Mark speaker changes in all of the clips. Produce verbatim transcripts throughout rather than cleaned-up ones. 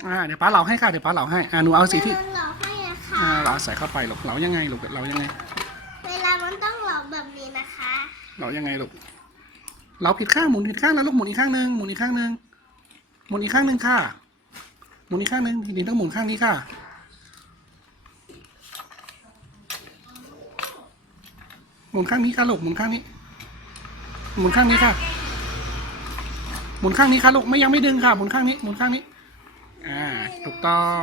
Speaker 1: อ่าเดี๋ยวป้าเหลาให้ค่ะเดี๋ยวป้าเหลาให้อ่าหนูเอาสีที่
Speaker 2: เวลาเราให้อะค่ะ
Speaker 1: อ่าเหลาใส่เข้าไปลูกเหลายังไงลูกเหลายังไง
Speaker 2: เวลามันต้องเหลาแบบนี้นะคะ
Speaker 1: เหลายังไงลูกเหลาผิดข้างหมุนผิดข้างแล้วลูกหมุนอีกข้างหนึ่งหมุนอีกข้างหนึ่งหมุนอีกข้างหนึ่งค่ะหมุนอีกข้างหนึ่งทีนี้ต้องหมุนข้างนี้ค่ะหมุนข้างนี้ค่ะลูกหมุนข้างนี้หมุนข้างนี้ค่ะหมุนข้างนี้ค่ะลูกไม่ยังไม่ดึงค่ะหมุนข้างนี้หมุนข้างนี้อ่าถูกต้อง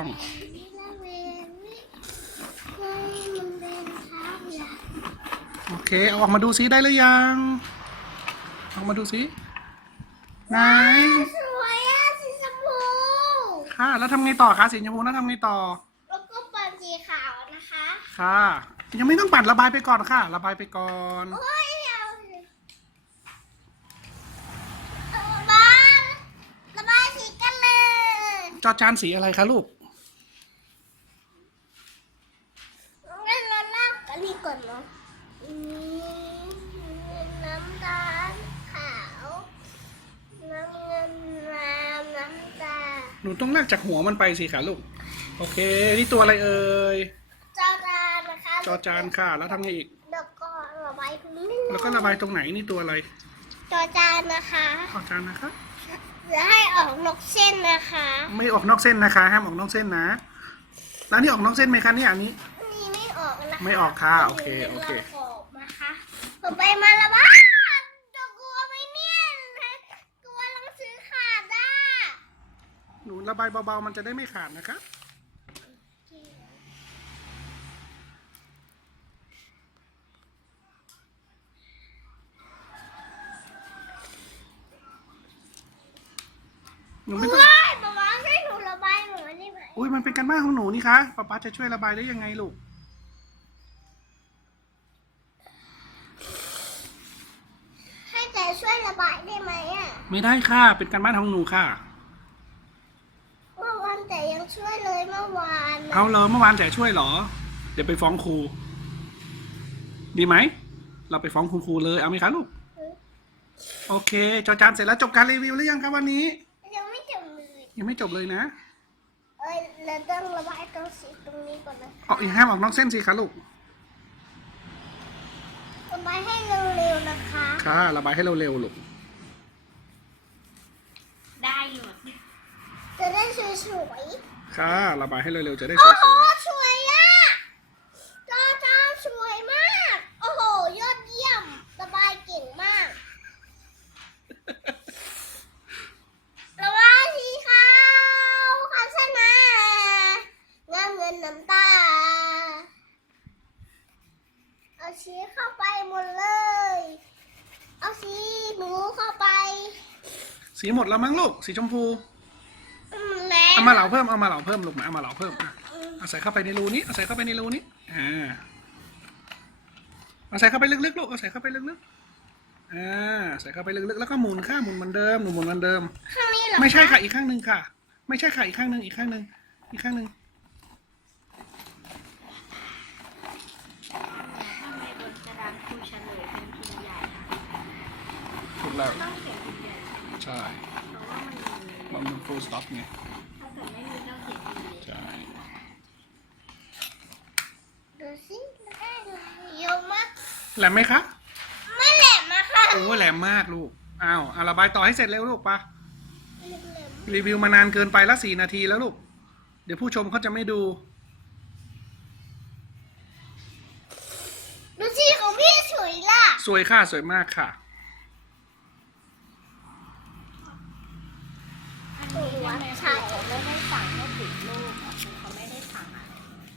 Speaker 1: โอเคเอาออกมาดูซิได้หรือยังออกมาดูซิไหน
Speaker 2: สวยอะสีชมพู
Speaker 1: ค่ะแล้วทำไงต่อคะสีชมพูแล้วทำไงต่อ
Speaker 2: แล้วก็ปั่นสีขาวนะคะ
Speaker 1: ค่ะยังไม่ต้องปัดระบายไปก่อนค่ะระบายไปก่อน
Speaker 2: โอ้ยเอาเออบ้านระบายสีกันเลย
Speaker 1: จอจานสีอะไรคะลูก
Speaker 2: งั้นเราลากกันนี่ก่อนเนาะอืมน้ำตาลขาวน้ำเงินน้ำน้ำตาล
Speaker 1: หนูต้องลากจากหัวมันไปสิคะลูกโอเคนี่ตัวอะไรเอ่ย
Speaker 2: จอจานนะคะ
Speaker 1: จอจานค่ะแล้วทำไงอีก
Speaker 2: แล้วก็ระบายตรงนี้
Speaker 1: แล้วก็ระบายตรงไหนนี่ตัวอะไร
Speaker 2: จอจานนะคะ
Speaker 1: จอจานนะคะ
Speaker 2: จะให้ออกนกเส้นนะคะ
Speaker 1: ไม่ออกนอกเส้นนะคะห้ามออกนอกเส้นนะแล้วนี่ออกนอกเส้นไหมคะเนี่ยอันนี้
Speaker 2: นี่ไม่ออกนะคะ
Speaker 1: ไม่ออกค่ะโอเคโอเค
Speaker 2: ดี๋ยวราขอบนะคะต่อไปมาละบ้านจะกลัวไหมเนี่ยกลัวหนังสือขาดอ่ะ
Speaker 1: หนูระบายเบาๆมันจะได้ไม่ขาดนะคะหนูไม่ต้อง
Speaker 2: ว้ายป๊าป๊าให้หนูระบายหนูได้ไหม
Speaker 1: อุ้ยมันเป็นการบ้านของหนูนี่คะป๊าป๊าจะช่วยระบายได้ยังไงลูก
Speaker 2: ให้แต่ช่วยระบายได้ไหมอ่ะ
Speaker 1: ไม่ได้ค่ะเป็นการบ้านของหนูค่ะ
Speaker 2: เมื่อวานแต่ยังช่วยเลยเมื่อวานน่ะ
Speaker 1: เอาเลยเมื่อวานแต่ช่วยเหรอ เดี๋ยวไปฟ้องครู ดีไหม เราไปฟ้องคุณครูเลย เอาไหมคะลูก โอเค จอจานเสร็จแล้วจบการรีวิวหรือยังครับวันนี้
Speaker 2: ยังไม่จบเลย
Speaker 1: ยังไม่จบเลยนะ
Speaker 2: เอ้ยเราต้องระบายตรงสีตรงนี้ก่อนนะ
Speaker 1: ออกอีกห้ามออกนอกเส้นสิคะลูก
Speaker 2: ระบายให้เร็วๆนะคะ
Speaker 1: ค่ะ ระบายให้เร็วๆลูก
Speaker 3: ได้อยู่
Speaker 2: จะได้สวย
Speaker 1: ค่ะ ระบายให้เร็วๆจะได้
Speaker 2: ๆ
Speaker 1: ส
Speaker 2: โอ้
Speaker 1: วย
Speaker 2: โหสวยอ่ะจอจานสวยมาก โอ้โหยอดเยี่ยมระบายเก่งมากระบายสีขาวขาวชนะเงินเงินน้ำตาเอาสีเข้าไปหมดเลย เอาสีหนูเข้าไป
Speaker 1: ๆสีหมดแล้วมั้งลูก สีชมพู
Speaker 2: อืมแล้ว
Speaker 1: เอามาเหลาเพิ่ม เอามาเหลาเพิ่มลูกมาเอามาเหลาเพิ่มอ่ะเอาใส่เข้าไปในรูนี้เอาใส่เข้าไปในรูนี้ อ่า เอาใส่เข้าไปลึกๆลูก เอาใส่เข้าไปลึกๆ อ่า ใส่เข้าไปลึกๆ แล้วก็หมุนข้างหมุนเหมือนเดิมหมุนหมุนเหมือนเดิม
Speaker 2: ข้างนี้เหรอ
Speaker 1: ไม่ใช่ค่ะ อีกข้างหนึ่งค่ะ ไม่ใช่ค่ะ อีกข้างหนึ่งอีกข้างหนึ่งอีกข้างหนึ่ง
Speaker 3: ทำไมบนกระดานครูเฉลยเป็นพิมพ์ใหญ่คะ
Speaker 1: ถูกแล้ว
Speaker 3: ต้องเขียนพิมพ์ใหญ่
Speaker 1: ใช่
Speaker 3: เพราะว่ามันมี
Speaker 1: มันเป็น full stop ไง
Speaker 3: ถ้าเกิดไม่มีต้องเขียนพิมพ์เล็ก
Speaker 1: ใช่
Speaker 2: ดูสิได้อะไรเยอะมาก
Speaker 1: แหลมไหมคะ
Speaker 2: ไม่แหลมอะค่ะ
Speaker 1: โอ้แหลมมากลูก อ้าวอ่ะระบายต่อให้เสร็จเร็วลูกปะ
Speaker 2: แหลม
Speaker 1: รีวิวมานานเกินไปละสี่นาทีแล้วลูก เดี๋ยวผู้ชมเขาจะไม่ดู
Speaker 2: ดูสิของพี่สวยล่ะ
Speaker 1: สวยค่ะ สวยมากค่ะ
Speaker 3: อันนี้ทำไมครูเขาไม่ได้สั่งให้ติดรูปอ่ะครูเขาไม่ได้สั่งอ่ะ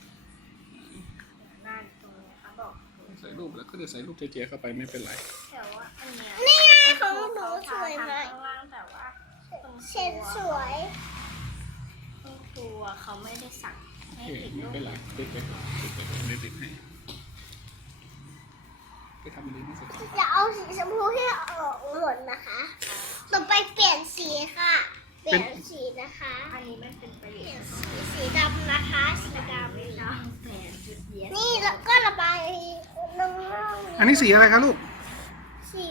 Speaker 3: นั่นตรงนี้เขาบอก
Speaker 1: ใส่รูปแล้วก็จะใส่รูปเจ๊ๆเข้าไปไม่เป็นไร
Speaker 3: แต่ว่าอันเนี้ย
Speaker 2: นี่ไงของหนูสวยไหม
Speaker 3: ข้างล่างแต่ว่าตรง
Speaker 2: เช็ดสวย
Speaker 3: คุณครูอะเขาไม่ได้สั่งให้
Speaker 1: โอเค
Speaker 3: ติด
Speaker 1: ไม่
Speaker 3: รูป
Speaker 1: เป็นไรติดไปก่อนติดไปก่อนเดี๋ยวติดให้ไปทำอะไรไม่เสร็จ
Speaker 2: จะเอาสีชมพูให้ออกหมดนะคะ ต่อไปเปลี่ยนสีค่ะ เปลี่ยนสีนะคะ
Speaker 3: อันนี้มันเป็นประ
Speaker 2: เป
Speaker 3: โย
Speaker 2: ลี่ยน
Speaker 3: ชน์
Speaker 2: สีสีดำนะคะ สีดำ
Speaker 3: ไม่
Speaker 2: นี่
Speaker 3: ต้องแต่จุดเย็น
Speaker 2: นี่แล้วก็ระบายน้อง
Speaker 1: อันนี้สีอะไรคะลูก
Speaker 2: สี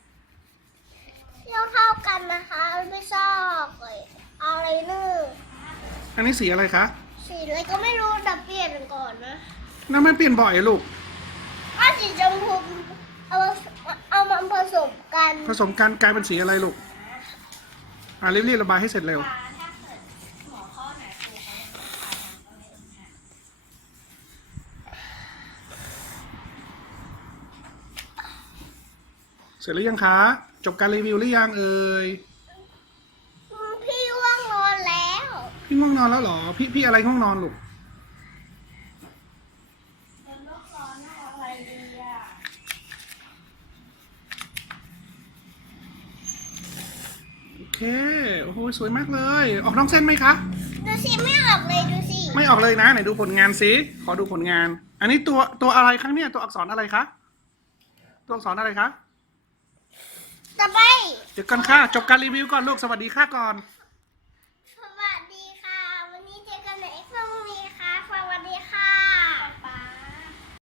Speaker 2: เท่าเท่าๆกันนะคะ ไม่ชอบเลยเอาอะไรเนอร์
Speaker 1: อันนี้สีอะไรคะ
Speaker 2: สีอะไรก็ไม่รู้แต่เปลี่ยนก่อนนะ
Speaker 1: น้ำมันเปลี่ยนบ่อยอะลูก
Speaker 2: ถ้าสีชมพูเอามาเอามาผสมกัน
Speaker 1: ผสมกันกลายเป็นสีอะไรลูก อ่ารีบๆระบายให้เสร็จเร็ว
Speaker 3: ถ้าเกิดหัวข้อไหนครูเขายังไม่ทำก็เลยค่ะ
Speaker 1: เสร็จหรือยังคะ จบการรีวิวหรือยังเอ่ย
Speaker 2: พี่ว่างนอนแล้ว
Speaker 1: พี่ง่วงนอนแล้วเหรอ พี่พี่อะไรง่วงนอนลูก
Speaker 3: เป็นโลกร้อนน่าอะไรดีอ่ะ
Speaker 1: โอเค โอ้โห สวยมากเลย ออกนอกเส้นไหมคะ
Speaker 2: ดูสิไม่ออกเลยดูสิ
Speaker 1: ไม่ออกเลยนะ ไหนดูผลงานสิขอดูผลงาน อันนี้ตัวตัวอะไรครั้งเนี่ย ตัวอักษรอะไรคะ ตัวอักษรอะไรคะ
Speaker 2: ต่อไป
Speaker 1: เดี๋ยวก่อนค่ะ จบการรีวิวก่อนลูก สวัสดีค่ะก่อน
Speaker 2: ส